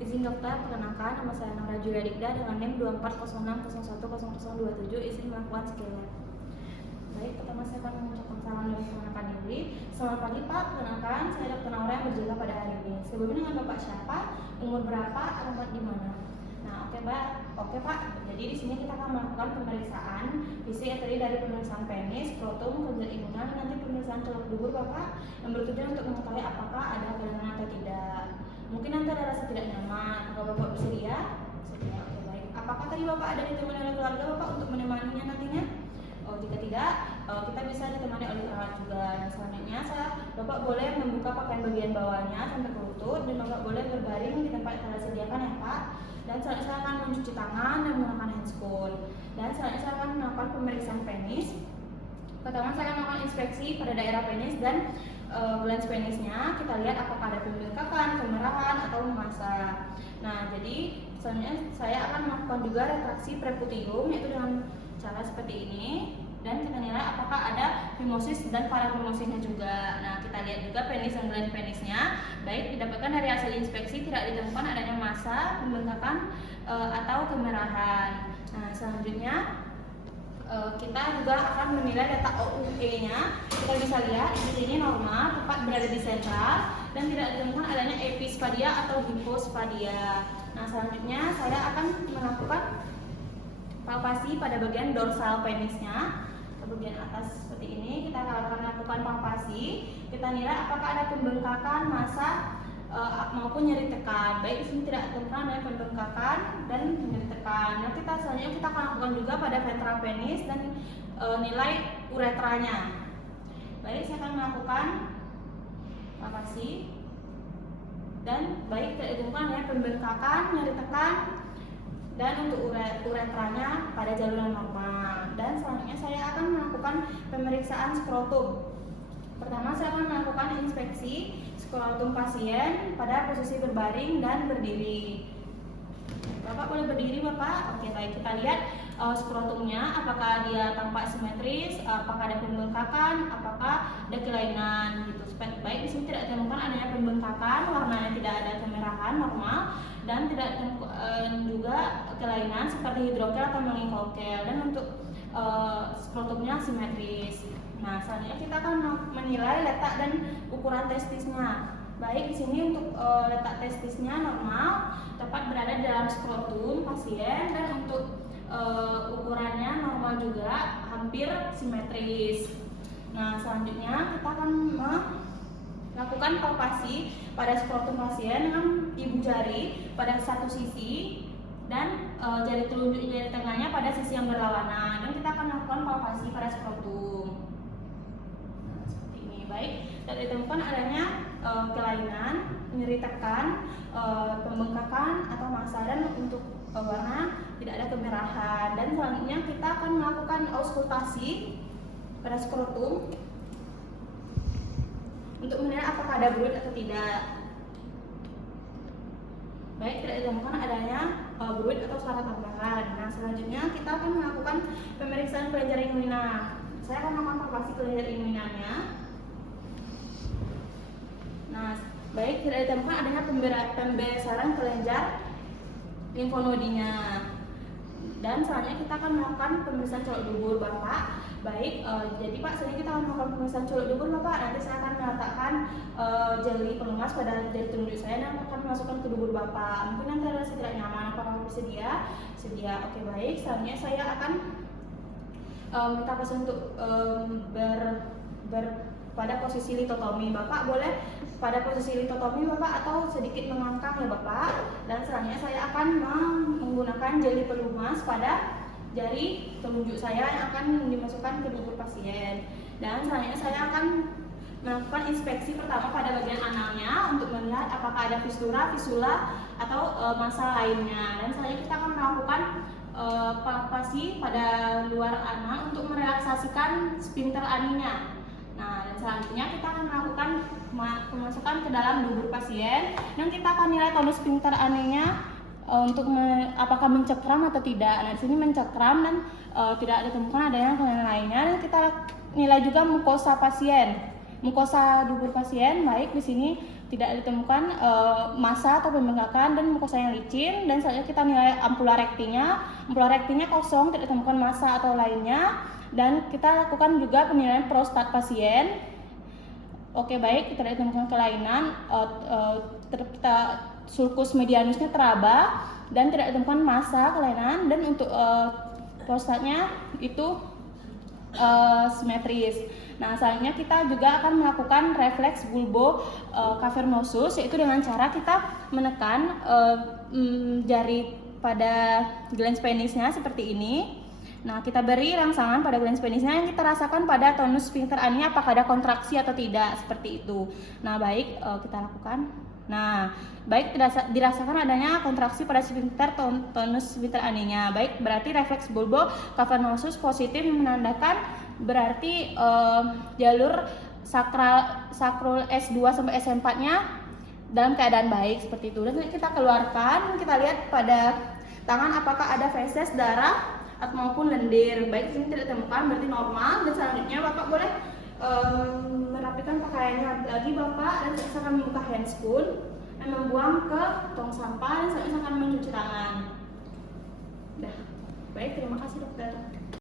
Izin dokter, perkenalkan nama saya Nora Julia Dikda dengan NIM 2406010027, izin melakukan skill lab. Baik, pertama saya akan mengucapkan salam dan perkenalkan diri. Selamat pagi Pak, perkenalkan saya Dr. Nora yang berjaga pada hari ini. Sebelumnya dengan Bapak siapa, umur berapa, alamat di mana? Nah, oke Pak. Jadi di sini kita akan melakukan pemeriksaan fisik yang terdiri dari pemeriksaan penis, skrotum, kelenjar imunan, nanti pemeriksaan colok dubur Bapak yang bertujuan untuk mengetahui apakah ada kedengaran atau tidak. Mungkin nanti ada rasa tidak nyaman. Kalau Bapak bersedia? Bersedia. Oke, baik. Apakah tadi Bapak ada ditemani oleh keluarga Bapak untuk menemaninya nantinya? Oh, jika tidak, kita bisa ditemani oleh perawat juga. Nah, selanjutnya Bapak boleh membuka pakaian bagian bawahnya sampai ke lutut dan Bapak boleh berbaring di tempat yang telah disediakan ya Pak. Dan selanjutnya saya akan mencuci tangan dan menggunakan handscoon. Dan selanjutnya saya akan melakukan pemeriksaan penis. Pertama saya akan melakukan inspeksi pada daerah penis dan glans penisnya. Kita lihat apakah ada pembengkakan, kemerahan atau masa. Nah, jadi selanjutnya saya akan melakukan juga retraksi preputium, yaitu dengan cara seperti ini. Dan kita nilai apakah ada fimosis dan parafimosisnya juga. Nah, kita lihat juga penis dan glans penisnya. Baik, didapatkan dari hasil inspeksi tidak ditemukan adanya massa, pembengkakan atau kemerahan. Nah, selanjutnya kita juga akan menilai data OUE-nya. Kita bisa lihat di sini normal, tepat berada di sentral dan tidak ditemukan adanya epispadia atau hipospadia. Nah, selanjutnya saya akan melakukan palpasi pada bagian dorsal penisnya. Ke bagian atas seperti ini kita akan melakukan palpasi. Kita nilai apakah ada pembengkakan, massa maupun nyeri tekan. Baik, di sini tidak ditemukan adanya pembengkakan dan nyeri tekan. Nah, selanjutnya kita akan lakukan juga pada ventral penis dan nilai uretranya. Baik, saya akan melakukan palpasi dan baik tidak ditemukan adanya pembengkakan, nyeri tekan dan untuk uretranya pada jalur yang normal. Dan selanjutnya saya akan melakukan pemeriksaan skrotum. Pertama saya akan melakukan inspeksi skrotum pasien pada posisi berbaring dan berdiri. Bapak boleh berdiri Bapak? Oke, baik, kita lihat skrotumnya apakah dia tampak simetris, apakah ada pembengkakan, apakah ada kelainan gitu. Baik, di sini tidak ditemukan adanya pembengkakan, warnanya tidak ada kemerahan normal dan tidak ditemukan juga kelainan seperti hidrokel atau meningkokel, dan untuk skrotumnya simetris. Nah, selanjutnya kita akan menilai letak dan ukuran testisnya. Baik, di sini untuk letak testisnya normal, tepat berada di dalam skrotum pasien, dan untuk ukurannya normal juga, hampir simetris. Nah, selanjutnya kita akan melakukan palpasi pada skrotum pasien dengan ibu jari pada satu sisi dan jari telunjuk jari tengahnya pada sisi yang berlawanan, dan kita akan melakukan palpasi pada skrotum. Nah, seperti ini. Baik, tidak ditemukan adanya kelainan, nyeri tekan, pembengkakan atau massa, dan untuk warna tidak ada kemerahan. Dan selanjutnya kita akan melakukan auskultasi pada skrotum untuk menilai apakah ada bruit atau tidak. Baik, tidak ditemukan adanya bruit atau saraf tambahan. Nah, selanjutnya kita akan melakukan pemeriksaan kelenjar inguinal. Saya akan melakukan palpasi kelenjar inguinalnya. Nah, baik, tidak ditemukan adanya pembesaran kelenjar limfonodinya. Dan selanjutnya kita akan melakukan pemeriksaan colok dubur Bapak. Baik, jadi Pak, selanjutnya kita akan melakukan pemeriksaan colok dubur Bapak. Nanti saya akan meletakkan jeli pengemas pada jari telunjuk saya dan akan masukkan ke dubur Bapak. Mungkin nanti ada tidak nyaman, apakah bersedia? Sedia. Oke, baik. Selanjutnya saya akan minta pasien untuk pada posisi litotomi. Bapak boleh pada posisi litotomi Bapak atau sedikit mengangkat ya Bapak. Dan selanjutnya saya akan menggunakan jeli pelumas pada jari telunjuk saya yang akan dimasukkan ke dubur pasien. Dan selanjutnya saya akan melakukan inspeksi pertama pada bagian analnya untuk melihat apakah ada fisura, fisula atau massa lainnya. Dan selanjutnya kita akan melakukan palpasi pada luar anal untuk merelaksasikan sphincter aninya. Nah, dan selanjutnya kita akan melakukan pemasukan ke dalam dubur pasien dan kita akan nilai tonus sphincter aninya untuk apakah mencekram atau tidak. Nah, di sini mencekram dan tidak ditemukan adanya kelainan lainnya. Dan kita nilai juga mukosa pasien. mukosa dubur pasien baik, di sini tidak ditemukan massa atau pembengkakan dan mukosa yang licin. Dan selanjutnya kita nilai ampula rektinya kosong, tidak ditemukan massa atau lainnya. Dan kita lakukan juga penilaian prostat pasien. Oke baik, tidak ditemukan kelainan. Sulcus medianusnya teraba dan tidak ditemukan massa kelainan. Dan untuk prostatnya itu simetris. Nah, selanjutnya kita juga akan melakukan refleks bulbo cavernosus, yaitu dengan cara kita menekan jari pada glans penisnya seperti ini. Nah, kita beri rangsangan pada glans penisnya yang kita rasakan pada tonus sphincter aninya apakah ada kontraksi atau tidak, seperti itu. Nah, baik, kita lakukan. Nah, baik, dirasakan adanya kontraksi pada sphincter tonus sphincter aninya. Baik, berarti refleks bulbo cavernosus positif menandakan berarti jalur sakrul S2 sampai S4-nya dalam keadaan baik seperti itu. Dan kita keluarkan, kita lihat pada tangan apakah ada feses, darah atau maupun lendir. Baik, ini tidak ditemukan, berarti normal. Dan selanjutnya Bapak boleh merapikan pakaiannya lagi Bapak, dan saya akan membuka handscoon dan membuang ke tong sampah, dan saya akan mencuci tangan. Baik, terima kasih dokter.